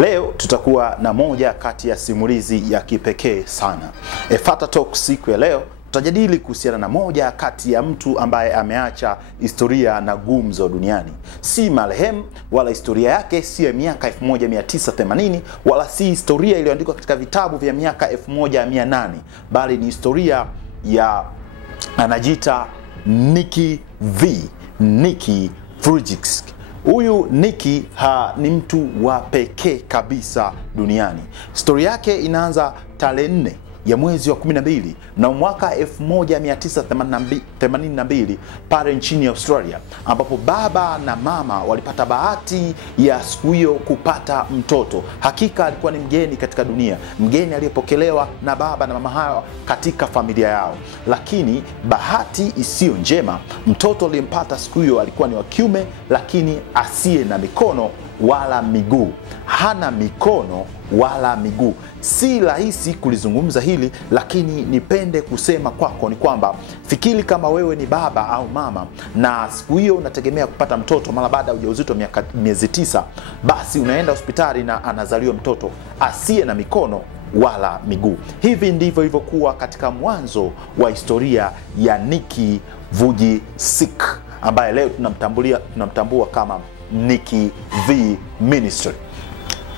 Leo tutakuwa na moja kati ya simulizi ya kipekee sana. Efata Talk siku ya leo tutajadili kuhusiana na moja kati ya mtu ambaye ameacha historia na gumzo duniani. Si marehemu, wala historia yake si ya miaka 1980, wala si historia iliyoandikwa katika vitabu vya miaka 1800, bali ni historia ya anajiita Nicky Vujicic. Huyu Nicky ni mtu wa pekee kabisa duniani. Story yake inaanza tarehe 4 ya mwezi wa 12 na mwaka 1982 pale nchini Australia, ambapo baba na mama walipata bahati ya siku hiyo kupata mtoto. Hakika alikuwa ni mgeni katika dunia, mgeni aliyepokelewa na baba na mama hao katika familia yao. Lakini bahati isiyo njema, mtoto aliyempata siku hiyo alikuwa ni wa kiume, lakini asiye na mikono wala miguu. Hana mikono wala miguu. Si rahisi kulizungumza hili, lakini nipende kusema kwako ni kwamba fikiri kama wewe ni baba au mama na siku hiyo unategemea kupata mtoto mara baada ya ujauzito miezi 9, basi unaenda hospitali na anazaliwa mtoto asiye na mikono wala miguu. Hivi ndivyo ilivyokuwa katika mwanzo wa historia ya Nicky Vujicic, ambaye leo tunamtambua kama Nicky V Ministry.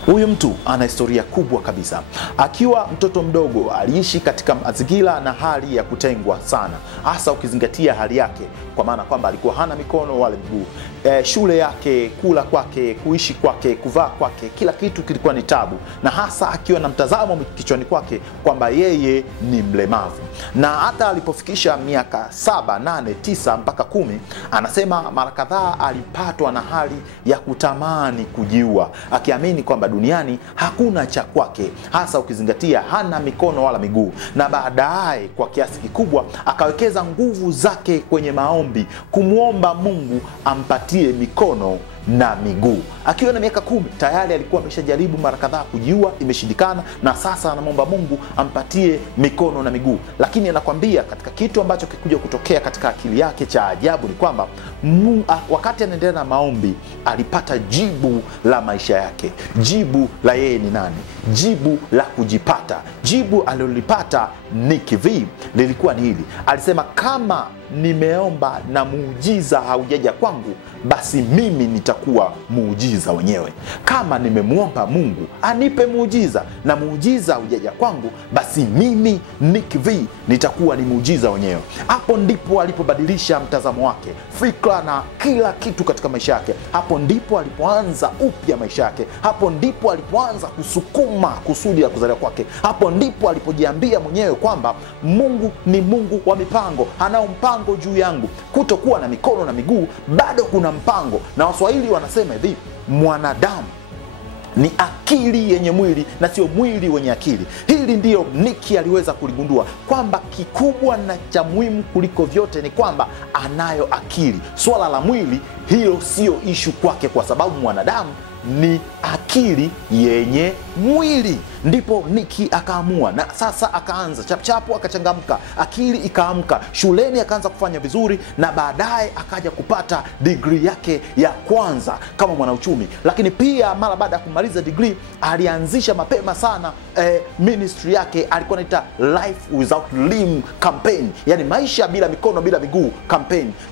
Huyu mtu ana historia kubwa kabisa. Akiwa mtoto mdogo aliishi katika mazingira na hali ya kutengwa sana, hasa ukizingatia hali yake, kwa maana kwamba alikuwa hana mikono wala miguu. Shule yake, kula kwake, kuishi kwake, kuvaa kwake, kila kitu kilikuwa ni tabu, na hasa akiwa na mtazamo kichwani kwake kwamba yeye ni mlemavu. Na hata alipofikisha miaka 7, 8, 9 mpaka 10, anasema mara kadhaa alipatwa na hali ya kutamani kujiua, akiamini kwamba duniani hakuna cha kwake, hasa ukizingatia hana mikono wala miguu. Na baadaye kwa kiasi kikubwa akawekeza nguvu zake kwenye maombi, kumuomba Mungu ampatie mikono na miguu. Akiwa na miaka 10 tayari alikuwa ameshajaribu mara kadhaa kujiua, imeshindikana, na sasa anamwomba Mungu ampatie mikono na miguu. Lakini anakwambia katika kitu ambacho kikuja kutokea katika akili yake cha ajabu ni kwamba wakati anaendelea na maombi alipata jibu la maisha yake, jibu la yeye ni nani, jibu la kujipata. Jibu alilolipata Nicky V lilikuwa ni hili. Alisema, kama nimeomba na muujiza haujaja kwangu, basi mimi nitakuwa muujiza wenyewe. Kama nimemuomba Mungu anipe muujiza na muujiza haujaja kwangu, basi mimi Nicky V nitakuwa ni muujiza wenyewe. Hapo ndipo alipobadilisha mtazamo wake, fikra na kila kitu katika maisha yake. Hapo ndipo alipoanza upya maisha yake. Hapo ndipo alipoanza kusukuma kusudi la kuzaliwa kwake. Hapo ndipo alipojiambia mwenyewe kwamba Mungu ni Mungu wa mipango, anao mpango juu yangu. Kutokuwa na mikono na miguu, bado kuna mpango. Na Waswahili wanasema hivi, mwanadamu ni akili yenye mwili na sio mwili wenye akili. Hili ndiyo Nicky aliweza kuligundua, kwamba kikubwa na cha muhimu kuliko vyote ni kwamba anayo akili. Swala la mwili, hiyo sio ishu kwake, kwa sababu mwanadamu ni akili yenye mwili. Ndipo Nicky akaamua, na sasa akaanza chapchapu, akachangamka, akili ikaamka, shuleni akaanza kufanya vizuri, na baadaye akaja kupata degree yake ya kwanza kama mwanauchumi. Lakini pia mara baada ya kumaliza degree alianzisha mapema sana ministry yake. Alikuwa anaita Life Without Limb campaign, yani maisha bila mikono bila miguu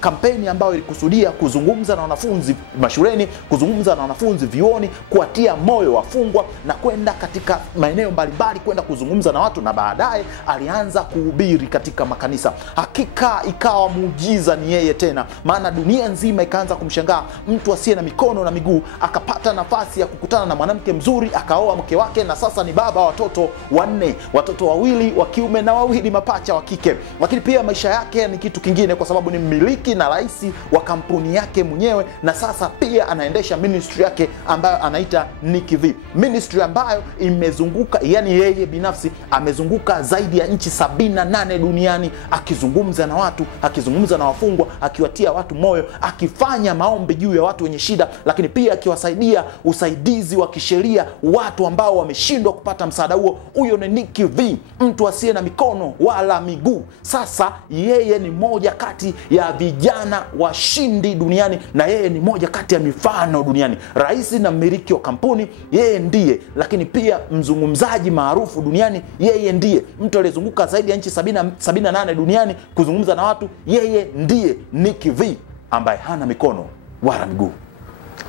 campaign ambayo ilikusudia kuzungumza na wanafunzi mashuleni, kuzungumza na wanafunzi vioni, kuatia moyo wafungwa na kwenda katika maeneo mbalimbali kwenda kuzungumza na watu. Na baadaye alianza kuhubiri katika makanisa. Hakika ikawa muujiza ni yeye tena, maana dunia nzima ikaanza kumshangaa. Mtu asiye na mikono na miguu akapata nafasi ya kukutana na mwanamke mzuri, akaoa mke wake, na sasa ni baba watoto 4, watoto 2 wa kiume na 2 mapacha wa kike. Lakini pia maisha yake ni kitu kingine, kwa sababu ni mmiliki na rais wa kampuni yake mwenyewe, na sasa pia anaendesha ministry yake ambayo anaita Nicky V Ministry, ambayo imezungumza amezunguka, yani yeye binafsi amezunguka zaidi ya nchi 78 duniani, akizungumza na watu, akizungumza na wafungwa, akiwatia watu moyo, akifanya maombi juu ya watu wenye shida, lakini pia akiwasaidia usaidizi wa kisheria watu ambao wameshindwa kupata msaada huo. Huyo ni Nick V, mtu asiye na mikono wala miguu. Sasa yeye ni moja kati ya vijana washindi duniani, na yeye ni moja kati ya mifano duniani. Rais na mmiliki wa kampuni, yeye ndiye. Lakini pia mzungumzaji maarufu duniani, yeye ndiye. Mtu aliyezunguka zaidi ya nchi 78 duniani kuzungumza na watu, yeye ndiye Nick V, ambaye hana mikono wala miguu.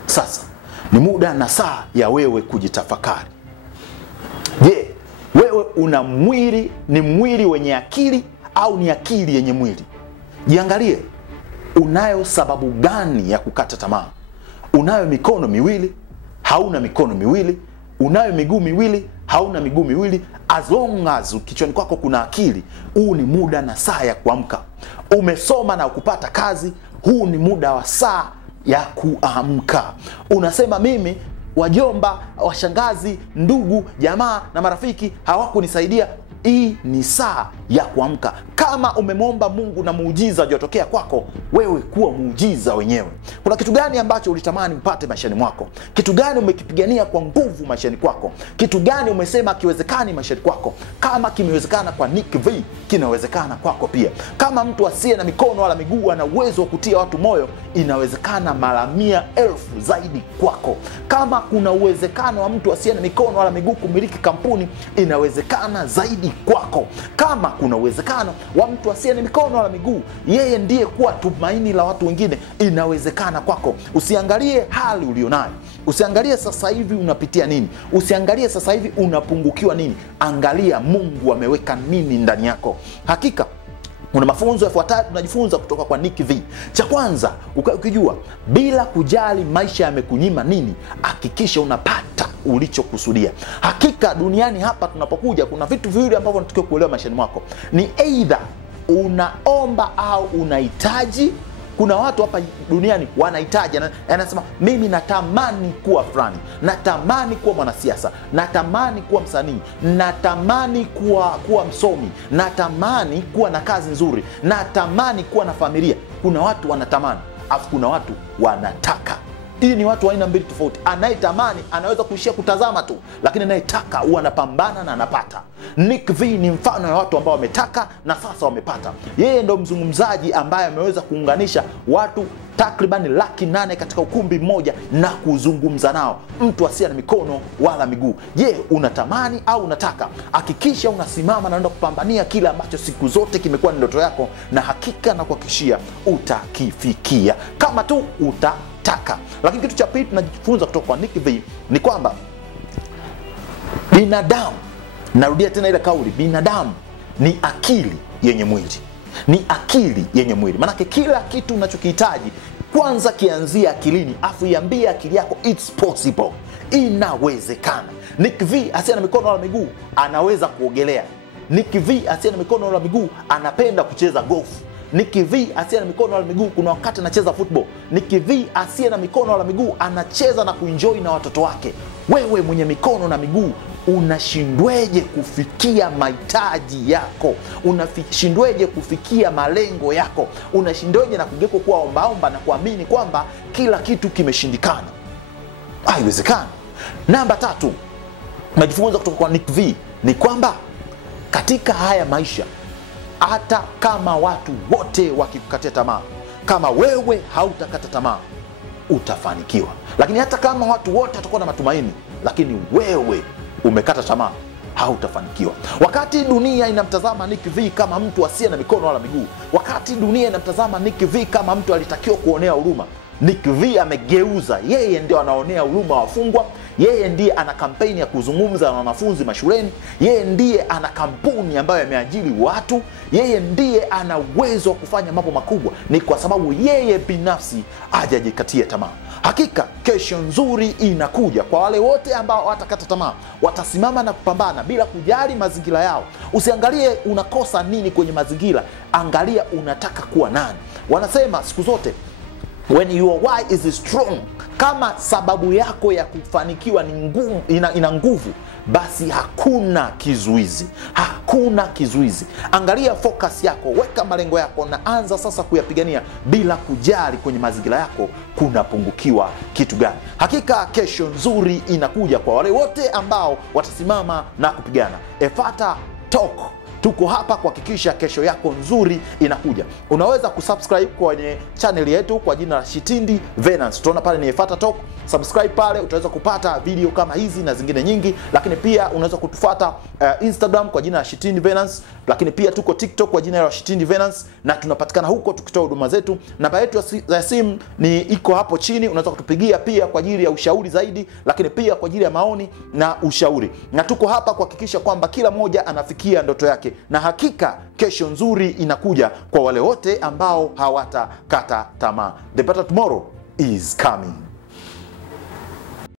Sasa ni muda na saa ya wewe kujitafakari. Je, wewe una mwili, ni mwili wenye akili au ni akili yenye mwili? Jiangalie, unayo sababu gani ya kukata tamaa? Unayo mikono miwili, hauna mikono miwili? Unayo miguu miwili, hauna miguu miwili? As long as kichwani kwako kuna akili, huu ni muda na saa ya kuamka. Umesoma na kupata kazi, huu ni muda wa saa ya kuamka. Unasema mimi wajomba, washangazi, ndugu, jamaa na marafiki hawakunisaidia. Hii ni saa ya kuamka. Kama umemwomba Mungu na muujiza hujatokea kwako, wewe kuwa muujiza wenyewe. Kuna kitu gani ambacho ulitamani upate maishani mwako? Kitu gani umekipigania kwa nguvu maishani kwako? Kitu gani umesema kiwezekani maishani kwako? Kama kimewezekana kwa Nick V, kinawezekana kwako pia. Kama mtu asiye na mikono wala miguu ana uwezo wa kutia watu moyo, inawezekana mara 100,000 zaidi kwako. Kama kuna uwezekano wa mtu asiye na mikono wala miguu kumiliki kampuni, inawezekana zaidi kwako. Kama kuna uwezekano wa mtu asiye na mikono wala miguu, yeye ndiye kuwa tumaini la watu wengine, inawezekana kwako. Usiangalie hali ulionayo, usiangalie sasa hivi unapitia nini, usiangalie sasa hivi unapungukiwa nini. Angalia Mungu ameweka nini ndani yako. Hakika kuna mafunzo yafuatayo tunajifunza kutoka kwa Nick V. Cha kwanza, ukijua bila kujali maisha yamekunyima nini, hakikisha unapata ulichokusudia. Hakika duniani hapa tunapokuja, kuna vitu viwili ambavyo tunatakiwa kuelewa maishani mwako. Ni either unaomba au unahitaji. Kuna watu hapa duniani wanahitaji, anasema mimi natamani kuwa fulani, natamani kuwa mwanasiasa, natamani kuwa msanii, natamani kuwa msomi, natamani kuwa na kazi nzuri, natamani kuwa na familia. Kuna watu wanatamani, afu kuna watu wanataka. Hii ni watu wa aina mbili tofauti. Anayetamani anaweza kuishia kutazama tu, lakini anayetaka huwa anapambana na anapata. Nick V ni mfano wa watu ambao wametaka na sasa wamepata. Yeye ndo mzungumzaji ambaye ameweza kuunganisha watu takriban 800,000 katika ukumbi mmoja na kuzungumza nao, mtu asiye na mikono wala miguu. Je, unatamani au unataka? Hakikisha unasimama na unaenda kupambania kile ambacho siku zote kimekuwa ni ndoto yako, na hakika na kuhakikishia utakifikia kama tu utataka. Lakini kitu cha pili tunajifunza kutoka kwa Nick V ni kwamba binadamu, narudia tena ile kauli, binadamu ni akili yenye mwili. Ni akili yenye mwili. Manake kila kitu unachokihitaji kwanza kianzia akilini, afu iambie akili yako it's possible, inawezekana. Nick V asiye na mikono wala miguu anaweza kuogelea. Nick V asiye na mikono wala miguu anapenda kucheza golf. Nick V asiye na mikono wala miguu kuna wakati anacheza football. Nick V asiye na mikono wala miguu anacheza na kuenjoy na watoto wake. Wewe mwenye mikono na miguu unashindweje kufikia mahitaji yako? Unashindweje kufikia malengo yako? Unashindweje na kugeuka kuwa ombaomba na kuamini kwamba kila kitu kimeshindikana? Haiwezekani. Namba 3 tunajifunza kutoka kwa Nick V ni kwamba katika haya maisha, hata kama watu wote wakikukatia tamaa, kama wewe hautakata tamaa, utafanikiwa. Lakini hata kama watu wote watakuwa na matumaini, lakini wewe umekata tamaa, hautafanikiwa. Wakati dunia inamtazama Nick V kama mtu asiye na mikono wala miguu, wakati dunia inamtazama Nick V kama mtu alitakiwa kuonea huruma, Nick V amegeuza. Yeye ndio anaonea huruma wafungwa, yeye ndiye ana kampeni ya kuzungumza na wanafunzi mashuleni, yeye ndiye ana kampuni ambayo yameajiri watu, yeye ndiye ana uwezo wa kufanya mambo makubwa. Ni kwa sababu yeye binafsi hajajikatia tamaa. Hakika kesho nzuri inakuja kwa wale wote ambao watakata tamaa, watasimama na kupambana bila kujali mazingira yao. Usiangalie unakosa nini kwenye mazingira, angalia unataka kuwa nani. Wanasema siku zote, when your why is strong, Kama sababu yako ya kufanikiwa ni ina nguvu, basi hakuna kizuizi. Hakuna kizuizi. Angalia focus yako, weka malengo yako na anza sasa kuyapigania bila kujali kwenye mazingira yako kunapungukiwa kitu gani. Hakika kesho nzuri inakuja kwa wale wote ambao watasimama na kupigana. Efata Talk. Tuko hapa kuhakikisha kesho yako nzuri inakuja. Unaweza kusubscribe kwenye channel yetu kwa jina la Shitindi Venance. Tunaona pale ni Efata Talk. Subscribe pale, utaweza kupata video kama hizi na zingine nyingi. Lakini pia unaweza kutufuata Instagram kwa jina la Shitindi Venance. Lakini pia tuko TikTok kwa jina la Shitindi Venance, na tunapatikana huko tukitoa huduma zetu. Namba yetu ya simu iko hapo chini, unaweza kutupigia pia kwa ajili ya ushauri zaidi, lakini pia kwa ajili ya maoni na ushauri. Na tuko hapa kuhakikisha kwamba kila mmoja anafikia ndoto yake, na hakika kesho nzuri inakuja kwa wale wote ambao hawatakata tamaa. The better tomorrow is coming.